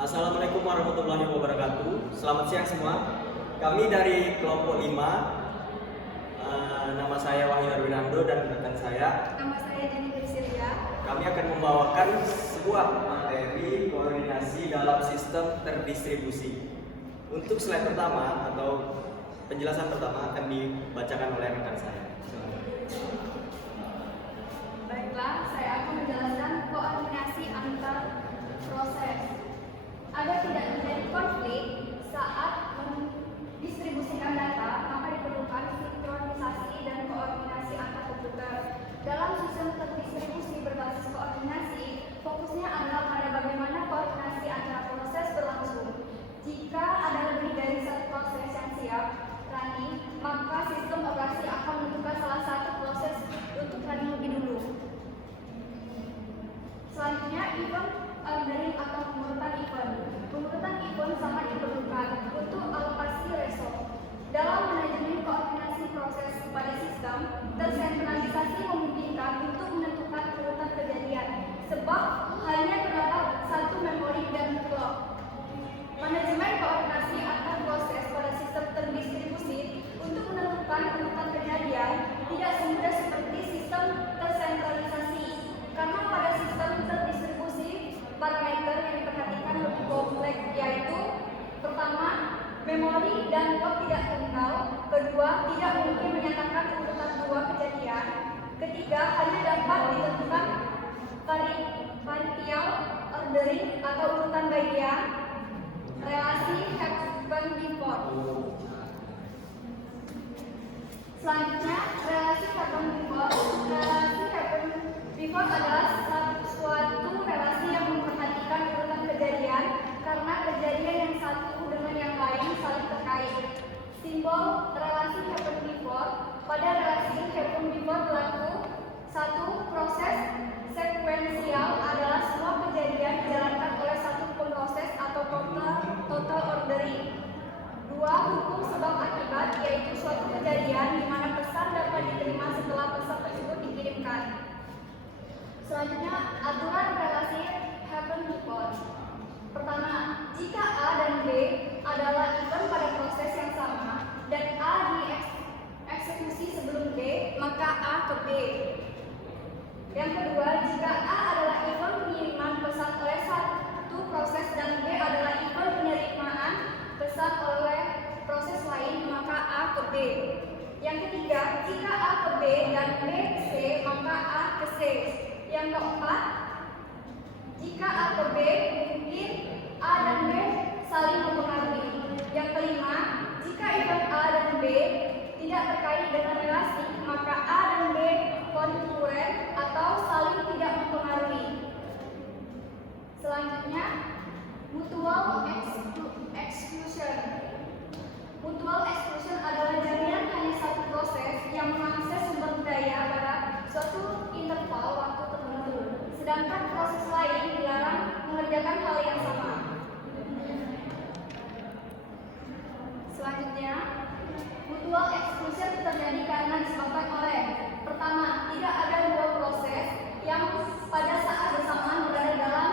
Assalamualaikum warahmatullahi wabarakatuh. Selamat siang semua. Kami dari kelompok 5. Nama saya Wahyu Arwinando dan rekan saya. Nama saya Deni Priscilia. Kami akan membawakan sebuah materi koordinasi dalam sistem terdistribusi. Untuk slide pertama atau penjelasan pertama akan dibacakan oleh rekan saya. Baiklah, saya akan menjelaskan koordinasi antar proses. Agar tidak terjadi konflik saat mendistribusikan data, maka diperlukan sinkronisasi dan koordinasi antar komputer. Dalam sistem terdistribusi berbasis koordinasi, fokusnya adalah pada bagaimana koordinasi antara proses berlangsung. Jika ada lebih dari satu proses yang siap running, maka sistem operasi akan menentukan salah satu proses untuk running lebih dulu. Selanjutnya, event ordering atau pengurutan event. Pengurutan event sangat diperlukan untuk alokasi resource. Dalam manajemen koordinasi proses pada sistem, tersentralisasi memungkinkan untuk menentukan urutan kejadian, sebab hanya terdapat satu memori dan clock. Manajemen koordinasi antar proses pada sistem terdistribusi untuk menentukan urutan kejadian tidak semudah seperti sistem tersentralisasi, karena pada sistem terdistribusi parameter yang diperhatikan lebih kompleks, yaitu pertama, memori dan clock tidak tunggal, kedua, tidak mungkin menyatakan urutan dua kejadian, ketiga, hanya dapat ditentukan variable ordering atau urutan bagian, relasi happen before. Selanjutnya, relasi happen before. Relasi happen before adalah suatu relasi yang memperhatikan urutan kejadian karena kejadian yang satu dengan yang lain saling terkait. Simbol relasi happen before. Pada relasi happen before berlaku satu, proses sekuensial adalah semua kejadian dijalankan oleh satu pemproses atau total ordering. Dua, hukum sebab akibat, yaitu suatu kejadian di mana pesan dapat diterima setelah pesan tersebut dikirimkan. Selanjutnya, aturan relasi happen before. Pertama, jika A dan B adalah event pada proses yang sama dan A dieksekusi sebelum B, maka A ke B. Yang kedua, jika A adalah event pengiriman pesan oleh satu proses dan B adalah event penerimaan pesan oleh proses lain, maka A ke B. Yang ketiga, jika A ke B dan B ke C, maka A ke C. Yang keempat, jika A ke B, mungkin A dan B saling mempengaruhi. Yang kelima, jika event A dan B tidak terkait dengan relasi, maka A dan B konkuren atau saling tidak mempengaruhi. Selanjutnya, mutual exclusion. Mutual exclusion adalah jaminan hanya satu proses yang mengakses sumber daya pada suatu interval waktu tertentu, sedangkan proses lain dilarang mengerjakan hal yang sama. Selanjutnya, mutual exclusion terjadi karena disebabkan oleh pertama, tidak ada dua proses yang pada saat bersamaan berada dalam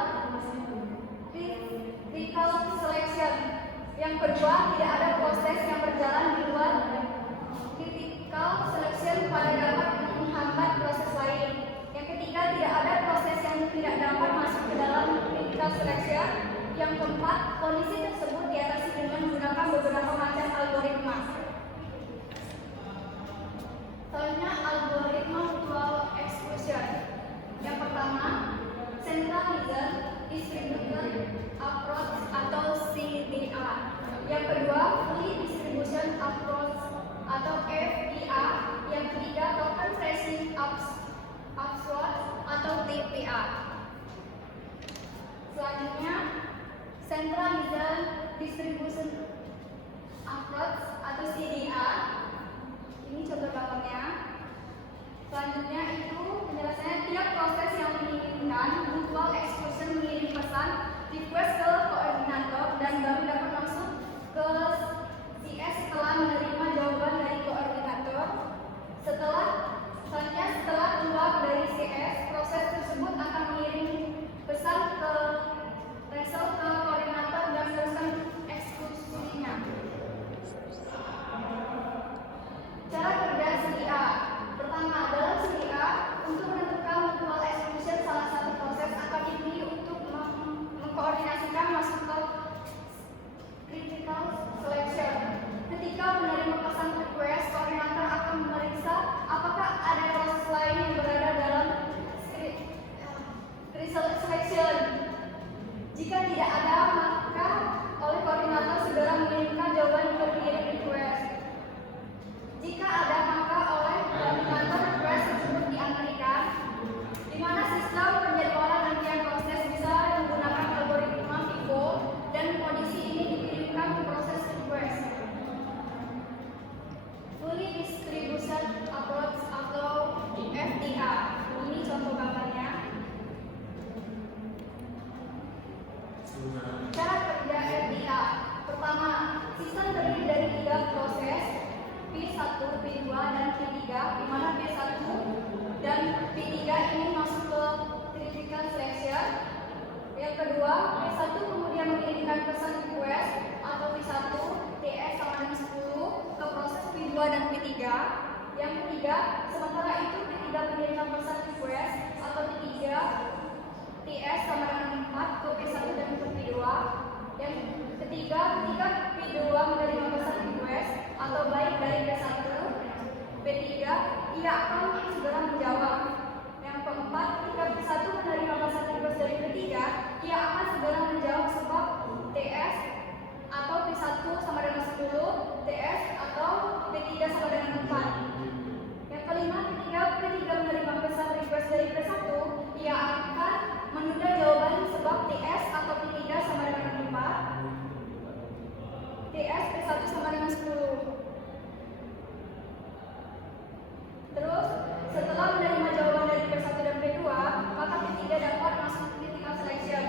critical selection. Yang kedua, tidak ada proses yang berjalan di luar critical selection pada dapat menghambat proses lain. Yang ketiga, tidak ada proses yang tidak dapat masuk ke dalam critical selection. Yang keempat, kondisi tersebut diatasi dengan menggunakan beberapa macam algoritma. Selanjutnya, algoritma mutual exclusion. Yang pertama, centralized distributed approach atau CDA. Yang kedua, fully distribution approach atau FDA. Yang ketiga, token tracing approach atau TPA. Selanjutnya, centralized distribution approach atau CDA. Ini contoh gambarnya. Selanjutnya itu penjelasannya, tiap proses yang menginginkan mutual exclusion mengirim pesan request ke koordinator dan baru dapat masuk ke CS setelah menerima jawaban dari koordinator. Setelah keluar dari CS, proses tersebut akan mengirim pesan ke result ke koordinator Cara kerja RDA. Pertama, sistem terdiri dari 3 proses, P1, P2, dan P3, di mana P1 dan P3 ini masuk ke critical selection. Yang kedua, P1 kemudian mengirimkan pesan request atau P1 TS sama dengan 10 ke proses P2 dan P3. Yang ketiga, sementara itu P3 mengirimkan pesan request atau P3 TS sama dengan 4 ke P1 dan ke P2. Yang ketiga, ketika P2 menerima pesan request atau baik dari P1, P3, ia akan segera menjawab. Yang keempat, ketika P1 menerima pesan request dari P3, ia akan segera menjawab sebab TS atau P1 sama dengan 10, TS atau P3 sama dengan 4. Yang kelima, ketika P3 menerima pesan request dari P1, ia akan menunda jawaban sebab TS atau P3 sama dengan 4, TS P1 sama dengan 10. Terus, setelah menerima jawaban dari P1 dan P2, maka P3 dapat masuk ke critical selection.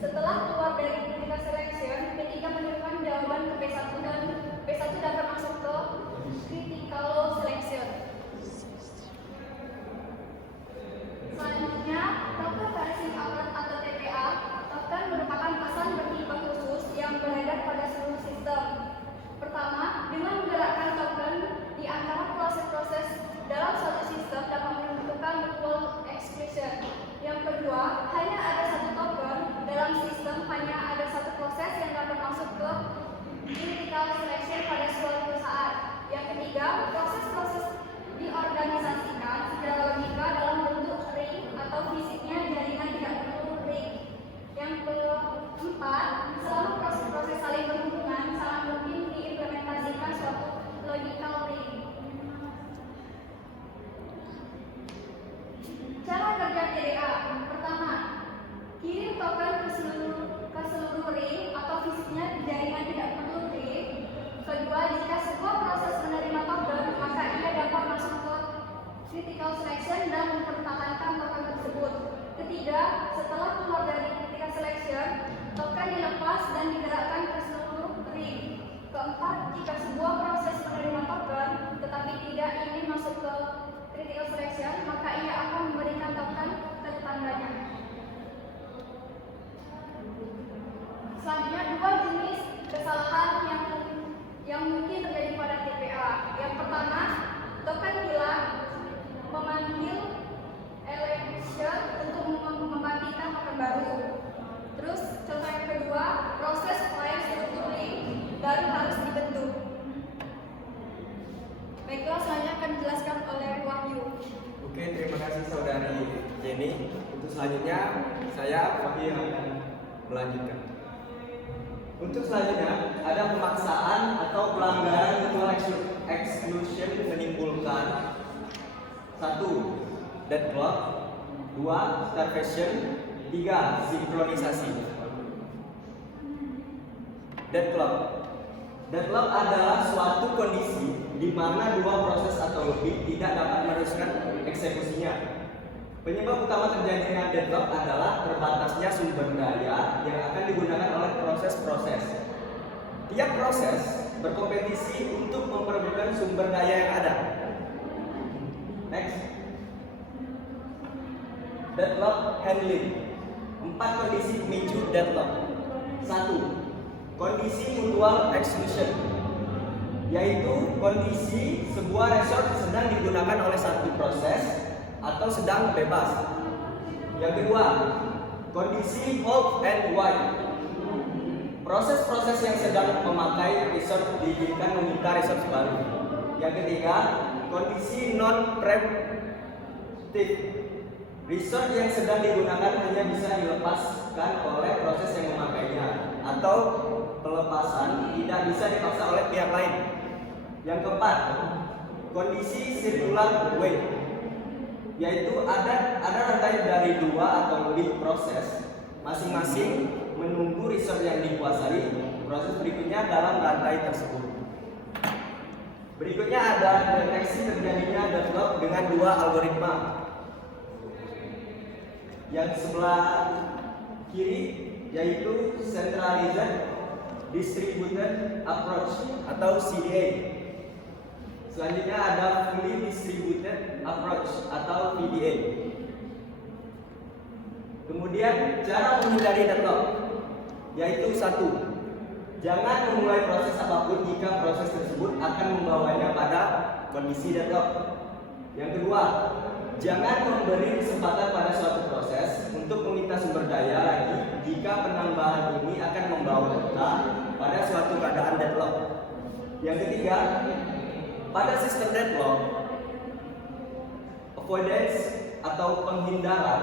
Setelah keluar dari critical selection, P3 menerima jawaban ke P1 dan P1 dapat masuk ke critical selection. Selanjutnya, token tracing alert atau TPA. Token merupakan pesan bertipe khusus yang beredar pada seluruh sistem. Pertama, dengan menggerakkan token di antara proses-proses dalam suatu sistem dapat menentukan mutual exclusion. Yang kedua, hanya ada satu token dalam sistem, hanya ada satu proses yang dapat masuk ke critical selection pada suatu saat. Yang ketiga, proses-proses diorganisasikan secara logika dalam bentuk ring atau fisiknya jaringan tidak perlu ring. Yang keempat, selama proses-proses saling berhubungan sangat mungkin diimplementasikan suatu logical ring. Cara kerja TDA. Pertama, kirim token ke seluruh ring atau fisiknya jaringan tidak perlu ring. Kedua, jika sebuah proses menerima token, maka ia dapat masuk ke critical selection dan mempertahankan token tersebut. Ketiga, setelah keluar dari critical selection, token dilepas dan digerakkan ke seluruh ring. Keempat, jika sebuah proses menerima token tetapi tidak ingin masuk ke critical selection, maka ia akan memberikan token ke tetangganya. Selanjutnya, 2 jenis kesalahan yang mungkin terjadi pada TPA. Yang pertama, token hilang, memanggil election untuk membangkitkan token baru. Terus contoh yang kedua, proses file structuring baru harus dibentuk. Baiklah, selanjutnya akan dijelaskan oleh Wahyu. Oke, terima kasih saudari Jenny. Untuk selanjutnya, saya Wahyu yang akan melanjutkan. Untuk selanjutnya, ada pemaksaan atau pelanggaran mutual exclusion menimbulkan 1. Deadlock, 2. Starvation, 3. Sinkronisasi. Deadlock. Deadlock adalah suatu kondisi di mana dua proses atau lebih tidak dapat meneruskan eksekusinya. Penyebab utama terjadinya deadlock adalah terbatasnya sumber daya yang akan digunakan oleh proses-proses. Tiap proses berkompetisi untuk memperebutkan sumber daya yang ada. Next. Deadlock handling. 4 kondisi pemicu deadlock. 1. Kondisi mutual exclusion, yaitu kondisi sebuah resource sedang digunakan oleh satu proses atau sedang bebas. Yang kedua, kondisi hold and wait. Proses-proses yang sedang memakai resource diizinkan meminta resource baru. Yang ketiga, kondisi non-preemptive. Resource yang sedang digunakan hanya bisa dilepaskan oleh proses yang memakainya, atau pelepasan tidak bisa dipaksa oleh pihak lain. Yang keempat, kondisi circular wait, yaitu ada rantai dari 2 atau lebih proses masing-masing menunggu resource yang dikuasai proses berikutnya dalam rantai tersebut. Berikutnya ada deteksi terjadinya deadlock dengan 2 algoritma. Yang sebelah kiri yaitu Centralized Distributed Approach atau CDA. Selanjutnya ada Fully Distributed Approach atau VDA. Kemudian cara menghindari deadlock, yaitu 1. Jangan memulai proses apapun jika proses tersebut akan membawanya pada kondisi deadlock. Yang kedua, jangan memberi kesempatan pada suatu proses untuk meminta sumber daya lagi jika penambahan ini akan membawa kita pada suatu keadaan deadlock. Yang ketiga, pada sistem deadlock, avoidance atau penghindaran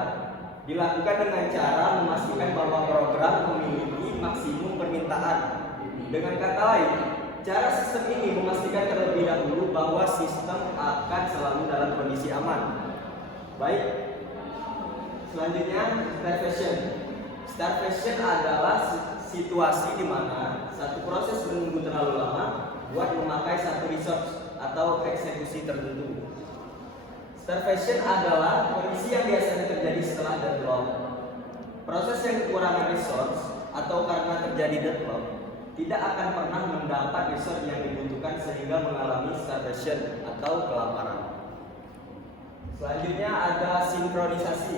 dilakukan dengan cara memastikan bahwa program memiliki maksimum permintaan. Dengan kata lain, cara sistem ini memastikan terlebih dahulu bahwa sistem akan selalu dalam kondisi aman. Baik, selanjutnya starvation. Starvation adalah situasi di mana satu proses menunggu terlalu lama buat memakai satu resource atau eksekusi tertentu. Starvation adalah kondisi yang biasanya terjadi setelah deadlock. Proses yang kekurangan resource atau karena terjadi deadlock tidak akan pernah mendapat resource yang dibutuhkan sehingga mengalami starvation atau kelaparan. Selanjutnya ada sinkronisasi.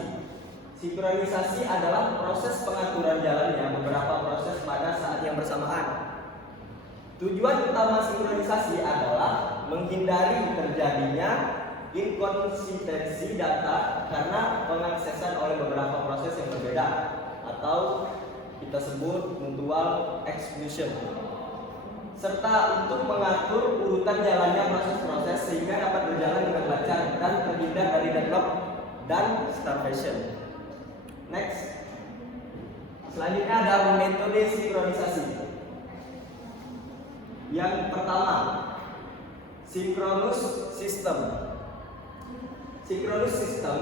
Sinkronisasi adalah proses pengaturan jalannya beberapa proses pada saat yang bersamaan. Tujuan utama sinkronisasi adalah menghindari terjadinya inkonsistensi data karena pengaksesan oleh beberapa proses yang berbeda atau kita sebut mutual exclusion, serta untuk mengatur urutan jalannya proses-proses sehingga dapat berjalan dengan lancar dan terhindar dari deadlock dan starvation. Next, selanjutnya ada metode sinkronisasi. Yang pertama, synchronous system. Synchronous system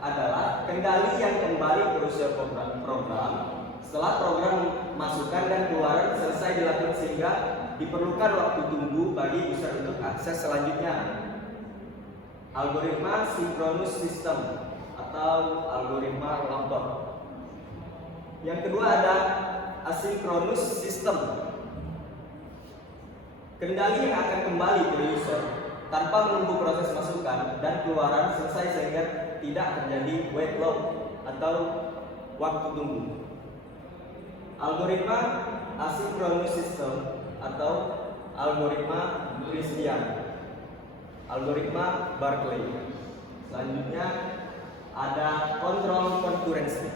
adalah kendali yang kembali ke user program setelah program masukan dan keluaran selesai dilakukan sehingga diperlukan waktu tunggu bagi user untuk akses selanjutnya. Algoritma synchronous system atau algoritma laptop. Yang kedua ada asynchronous system. Kendali yang akan kembali ke user tanpa menunggu proses masukan dan keluaran selesai sehingga tidak terjadi wait loop atau waktu tunggu. Algoritma asynchronous system atau algoritma Christian, algoritma Barclay. Selanjutnya ada kontrol konkurensi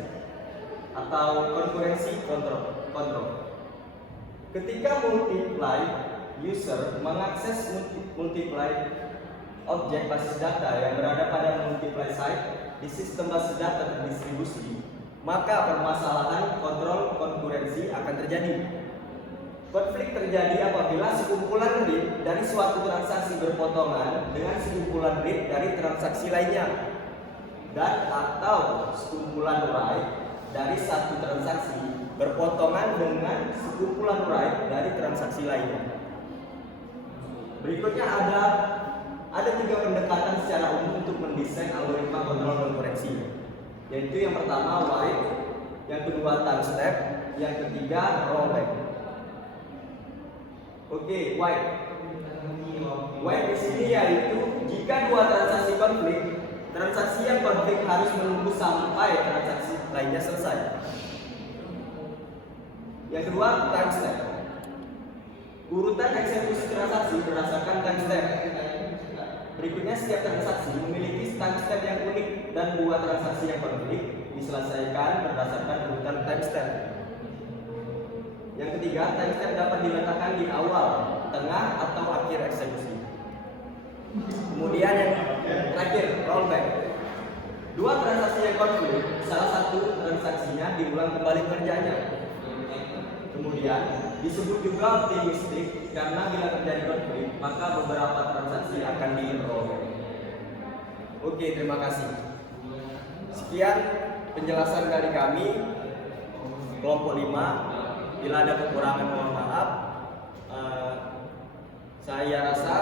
atau konkurensi kontrol. Ketika multiply user mengakses multiply objek basis data yang berada pada multiply site di sistem basis data terdistribusi, maka permasalahan kontrol konkurensi akan terjadi. Konflik terjadi apabila sekumpulan read dari suatu transaksi berpotongan dengan sekumpulan read dari transaksi lainnya, dan atau sekumpulan write dari satu transaksi berpotongan dengan sekumpulan write dari transaksi lainnya. Berikutnya ada 3 pendekatan secara umum untuk mendesain algoritma kontrol konkurensi, yaitu yang pertama write, yang kedua time step, yang ketiga rollback. Oke, write. Write di sini yaitu jika dua transaksi konflik, transaksi yang konflik harus menunggu sampai transaksi lainnya selesai. Yang kedua time step. Urutan eksekusi transaksi berdasarkan time step. Berikutnya setiap transaksi memiliki time step yang unik dan dua transaksi yang konflik diselesaikan berdasarkan urutan time step. Yang ketiga, time step dapat diletakkan di awal, tengah, atau akhir eksekusi. Kemudian yang terakhir, rollback. Dua transaksi yang konflik, salah satu transaksinya diulang kembali kerjanya. Kemudian disebut juga optimistik karena bila terjadi konflik maka beberapa transaksi akan di-rollback. Oke, terima kasih. Sekian penjelasan dari kami kelompok 5. Bila ada kekurangan mohon maaf. Saya rasa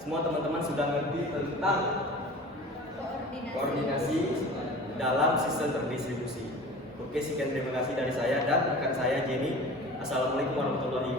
semua teman-teman sudah mengerti tentang koordinasi dalam sistem terdistribusi. Oke, sekian terima kasih dari saya dan rekan saya Jenny. Assalamualaikum warahmatullahi wabarakatuh.